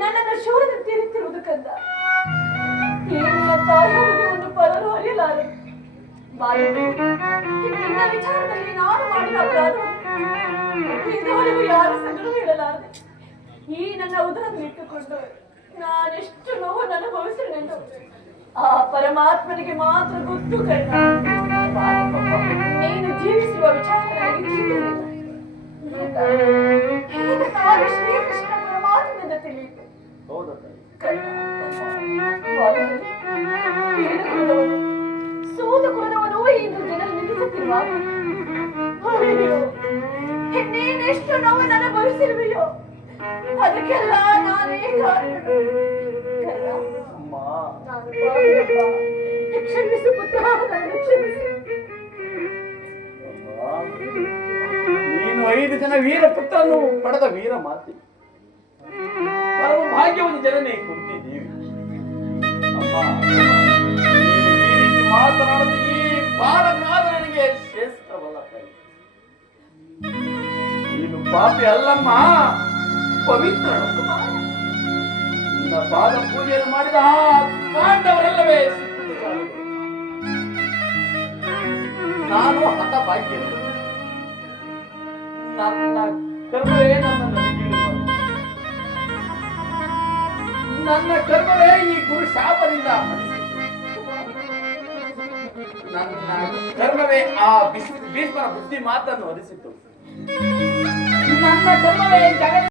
ನನ್ನನ್ನು ಶೂರದ ತೀರುತ್ತಿರುವುದು ಕಂದ. ಈ ನಿನ್ನ ತಾಯಿ ಹೃದಯವನ್ನು ಪರರು ಅರಿಯಲಾರೆ. ನಿನ್ನ ವಿಚಾರದಲ್ಲಿ ನಾನು ಮಾಡಿದ ಅಪರಾಧ ಇದುವರೆಗೂ ಯಾರ ಸಂಗಡೂ ಹೇಳಲಾರದೆ ಈ ನನ್ನ ಉದರನ್ನು ಇಟ್ಟುಕೊಂಡು ನಾನೆಷ್ಟು ನೋವನ್ನು ಅನುಭವಿಸಿದೆನೆಂದು ಆ ಪರಮಾತ್ಮನಿಗೆ ಮಾತ್ರ ಗೊತ್ತು ಕಂಡ. ನೀನು ಜೀವಿಸುವ ವಿಚಾರ ನನಗೆ ತಿಳಿದಿಲ್ಲ. ಶ್ರೀಕೃಷ್ಣ ಪರಮಾತ್ಮನಿಂದ ತಿಳಿಯಿತು. ಸೋತು ಕುಲದವನು ಇಂದು ಜನರು ನಿಲ್ಲಿಸುತ್ತಿರುವಾಗ ಇನ್ನೇನೆಷ್ಟು ನೋವನ್ನು ಅನುಭವಿಸಿರುವೆಯೋ ಅದಕ್ಕೆಲ್ಲ ನಾನೇ ಕಾರಣ. ಕ್ಷಮಿಸು ಪುತ್ರ, ಕ್ಷಮಿಸು. ನೀನು 5 ಜನ ವೀರ ಪುತ್ರನ್ನು ಪಡೆದ ವೀರ ಮಾತೆ, ಪರಮ ಭಾಗ್ಯವನ್ನು ಜನನೇ ಕುಂತಿದ್ದೀವಿ. ಅಮ್ಮ, ನೀನು ಈ ರೀತಿ ಮಾತನಾಡದ ಈ ಬಾಲಕಾದ ನನಗೆ ಶ್ರೇಷ್ಠವಲ್ಲ. ನೀನು ಪಾಪಿ ಅಲ್ಲಮ್ಮ, ಪವಿತ್ರ. ನಿನ್ನ ಪಾದ ಪೂಜೆಯನ್ನು ಮಾಡಿದ ಆ ಪಾಂಡವರೆಲ್ಲವೇ ನಾನು ಹತಭಾಗ್ಯ. ನನ್ನ ಕರ್ಮವೇ ನನ್ನನ್ನು ನನ್ನ ಕರ್ಮವೇ ಈ ಗುರು ಶಾಪದಿಂದ ನನ್ನ ಕರ್ಮವೇ ಆ ಭೀಷ್ಮನ ಬುದ್ಧಿ ಮಾತನ್ನು ಹರಿಸಿತು. ನನ್ನ ಕರ್ಮವೇ ಜಗತ್